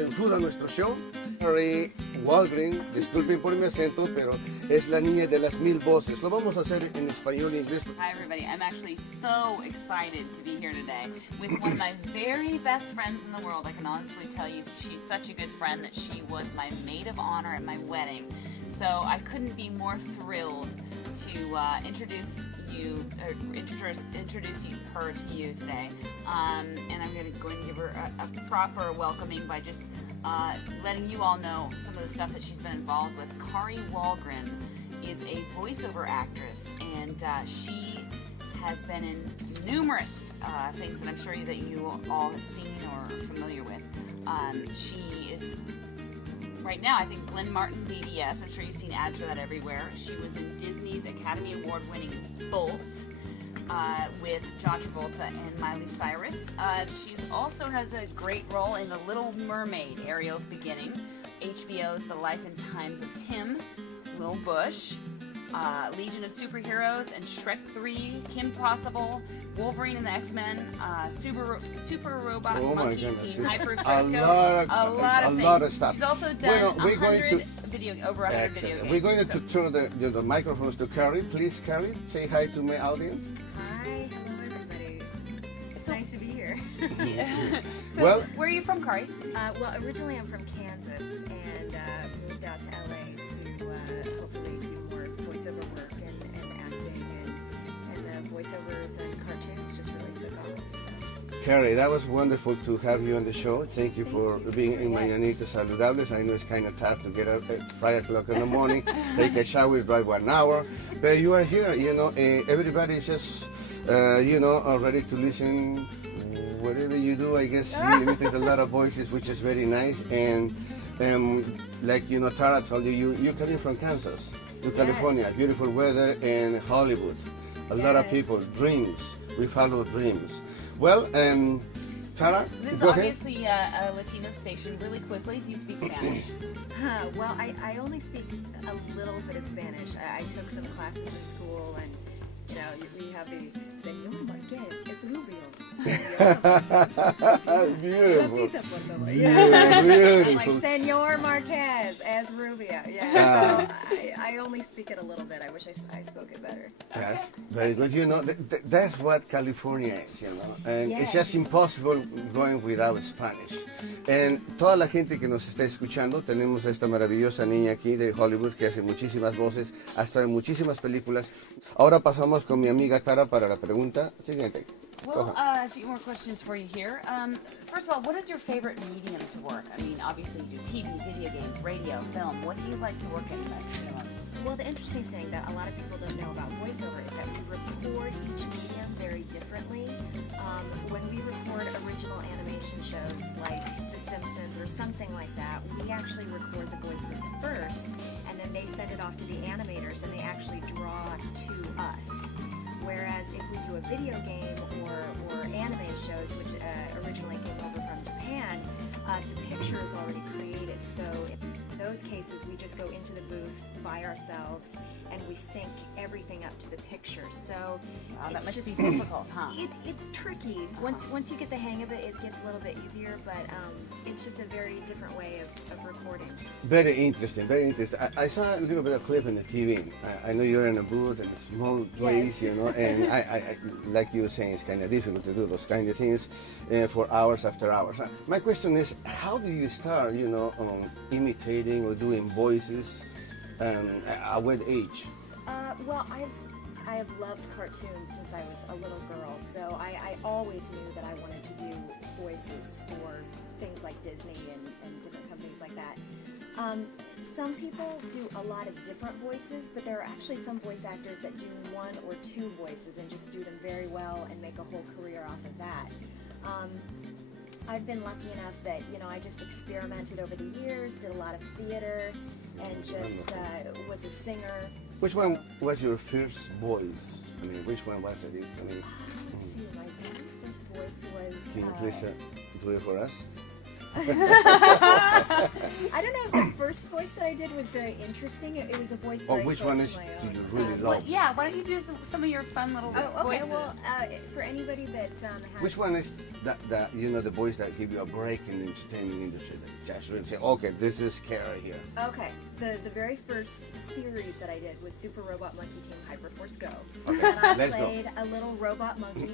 en Food a nuestro show. Kari Wahlgren, disculpen por mi acento, pero es la niña de las 1000 voces. Lo vamos a hacer en español e inglés. Hi everybody, I'm actually so excited to be here today with one of my very best friends in the world. I can honestly tell you she's such a good friend that she was my maid of honor at my wedding. So I couldn't be more thrilled to introduce her to you today. And I'm going to give her a proper welcoming by just letting you all know some of the stuff that she's been involved with. Kari Wahlgren is a voiceover actress, and she has been in numerous things that I'm sure that you all have seen or are familiar with. She is right now, I think, Glenn Martin DDS. I'm sure you've seen ads for that everywhere. She was in Disney's Academy Award-winning Bolt with John Travolta and Miley Cyrus. She also has a great role in The Little Mermaid, Ariel's Beginning, HBO's The Life and Times of Tim, Will Bush, Legion of Superheroes, and Shrek 3, Kim Possible, Wolverine and the X-Men, Super Robot Monkey Team, Hyper Frisco, a lot of stuff. She's also done over 100 video games. We're going to turn the microphones to Kari. Please, Kari, say hi to my audience. Hi, hello everybody. It's nice to be here. So, well, where are you from, Kari? Well, originally I'm from Kansas and moved out to LA to hopefully do more voiceover work and acting, and the voiceovers and cartoons just really took off. So. Kari, that was wonderful to have you on the show. Thank you for being in Mañanitas Saludables. I know it's kind of tough to get up at 5 o'clock in the morning, take a shower, drive 1 hour, but you are here, everybody is just, ready to listen. Whatever you do, I guess you imitate a lot of voices, which is very nice. And like Tara told you, you're coming from Kansas to California, beautiful weather, and Hollywood. A lot of people, dreams. We follow dreams. Well, Tara, this is go obviously a Latino station. Really quickly, do you speak Spanish? Well, I only speak a little bit of Spanish. I took some classes in school, and we have the Señor Marquez es rubio. Beautiful. Yeah. Beautiful. Like Señor Marquez as Rubio. Yeah. So I only speak it a little bit. I wish I spoke it better. Yes, very good. That's what California is, and it's just impossible going without Spanish. And toda la gente que nos está escuchando, tenemos a esta maravillosa niña aquí de Hollywood que hace muchísimas voces, hasta en muchísimas películas. Ahora pasamos con mi amiga Tara para la pregunta siguiente. Well, a few more questions for you here. First of all, what is your favorite medium to work? I mean, obviously you do TV, video games, radio, film. What do you like to work in the most? Well, the interesting thing that a lot of people don't know about voiceover is that we record each medium very differently. When we record original animation shows like The Simpsons or something like that, we actually record the voices first, and then they send it off to the animators, and they actually draw to us. Whereas if we do a video game or anime shows, which originally came over from Japan, the picture is already created. So in those cases, we just go into the booth by ourselves and we sync everything up to the picture. So that must be difficult, huh? It's tricky. Once you get the hang of it, it gets a little bit easier, but it's just a very different way of recording. Very interesting, very interesting. I saw a little bit of clip in the TV. I know you're in a booth in a small place, and I like you were saying, it's kind of difficult to do those kind of things for hours after hours. My question is, how do you start, imitating or doing voices at what age? Well, I have loved cartoons since I was a little girl, so I always knew that I wanted to do voices for things like Disney and different companies like that. Some people do a lot of different voices, but there are actually some voice actors that do 1 or 2 voices and just do them very well and make a whole career off of that. I've been lucky enough that, I just experimented over the years, did a lot of theater, and just was a singer. Which one was your first voice? I mean, which one was it? Let's see, my very first voice was... Can you please do it for us? I don't know if the first voice that I did was very interesting. It was a voice very which close one to is my do own. you really Well, love? yeah, why don't you do some of your fun little Oh, okay. voices? Well, for anybody that has Which one is that you know the voice that give you a break in the entertainment industry? That just really say, okay, this is Kara here. Okay, the very first series that I did was Super Robot Monkey Team Hyperforce Go. Okay, And I let's go. played a little robot monkey,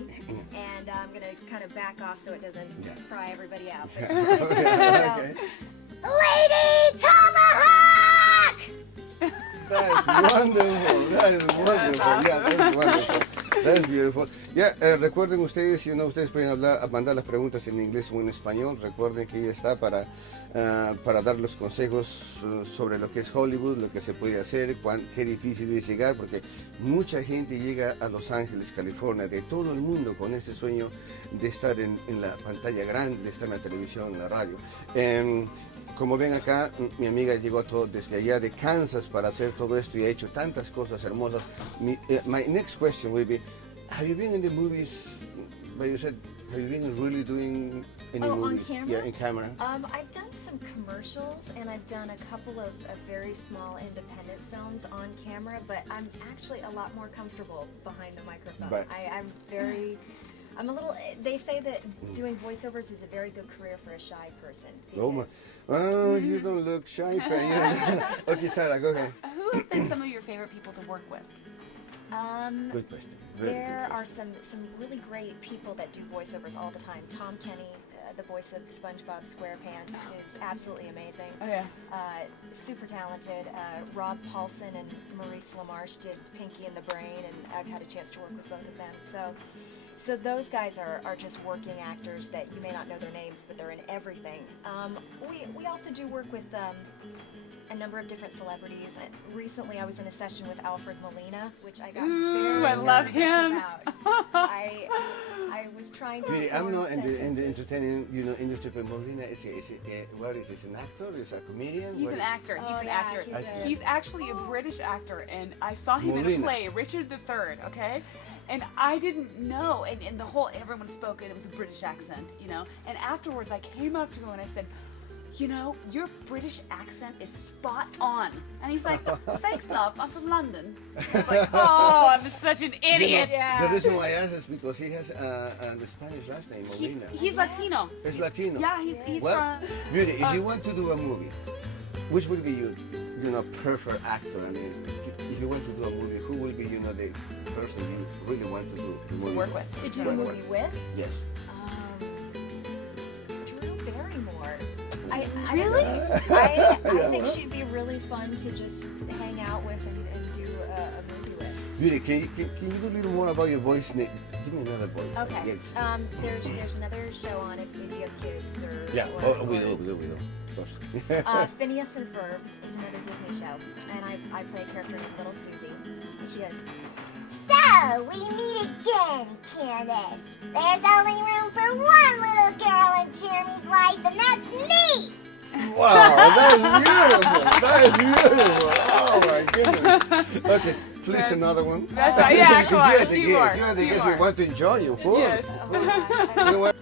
and I'm gonna kind of back off so it doesn't Yeah. fry everybody out. But Okay. Lady Tomahawk! That's wonderful. That is wonderful. Yeah, that's wonderful. That's beautiful. Ya, recuerden ustedes, si no, ustedes pueden mandar las preguntas en inglés o en español. Recuerden que ella está para dar los consejos sobre lo que es Hollywood, lo que se puede hacer, qué difícil es llegar, porque mucha gente llega a Los Ángeles, California, de todo el mundo con ese sueño de estar en la pantalla grande, de estar en la televisión, en la radio. Como ven acá, mi amiga llegó desde allá de Kansas para hacer todo esto y ha hecho tantas cosas hermosas. My next question will be, have you been in the movies, but you said, have you been really doing any On movies? camera? Yeah, in camera. I've done some commercials and I've done a couple of very small independent films on camera, but I'm actually a lot more comfortable behind the microphone. But- I'm a little. They say that doing voiceovers is a very good career for a shy person. Oh my! Because Oh, you don't look shy, Okay, Tara, go ahead. Who have been some of your favorite people to work with? Good question. Very there good are question. some really great people that do voiceovers all the time. Tom Kenny, the voice of SpongeBob SquarePants, is absolutely amazing. Oh yeah. Super talented. Rob Paulson and Maurice LaMarche did Pinky and the Brain, and I've had a chance to work with both of them. So those guys are just working actors that you may not know their names, but they're in everything. We also do work with a number of different celebrities. Recently, I was in a session with Alfred Molina, which I got very I love nervous him. about. I was trying to. Really, I'm form not in the sentences. entertaining, industry, but Molina is what is he? An actor? Is a comedian? He's What an is- actor. He's Oh, an yeah, actor. he's He's actually a British actor, and I saw him in a Molina. play, Richard III. Okay, and I didn't know, and the whole everyone spoke it with a British accent, And afterwards, I came up to him and I said, your British accent is spot on. And he's like, thanks, love. I'm from London. I was like, oh, I'm such an idiot. The reason why I asked is because he has the Spanish last name, Molina. He's Latino. It's Latino. Yeah, he's Well, from. Beauty, if you want to do a movie, which would be your, preferred actor? I mean, if you want to do a movie, who will be, the person you really want to do the movie Work with. To do a movie with. Yes. Drew Barrymore. I Really? I think she'd be really fun to just hang out with and do a movie with. Beauty, can you do a little more about your voice? Give me another voice. Okay. Yes. There's another show on if you have kids or. Yeah. or- We or- do. Of course. Phineas and Ferb is another Disney show, and I play a character named Little Susie. And she goes, So, we meet again, Candace. There's only room for one little girl in Jeremy's life, and that's me! Wow, that's beautiful. That is beautiful. Oh my goodness. Okay, please another one. That's yeah, come Because on. you had the Few guess. more, You had the few guess. more. We want to enjoy you, of course. Yes. oh my gosh, You know what?